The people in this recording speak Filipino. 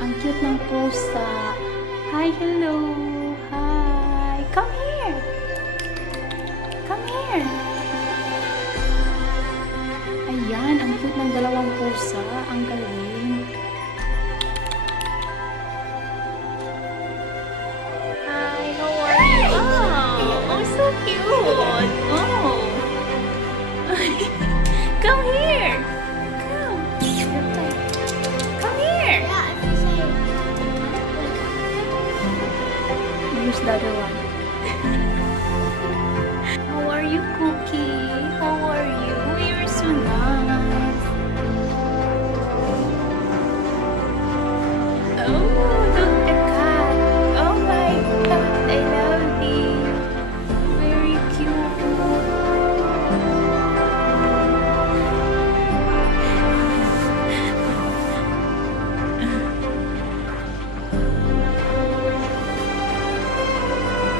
Ang cute ng pusa. Hi, hello. Hi. Come here. Come here. Ayan, ang cute ng dalawang pusa. Ang galing. Hi, how are you? Oh, so cute. Oh. Come here. Come. Come here. Use the other one.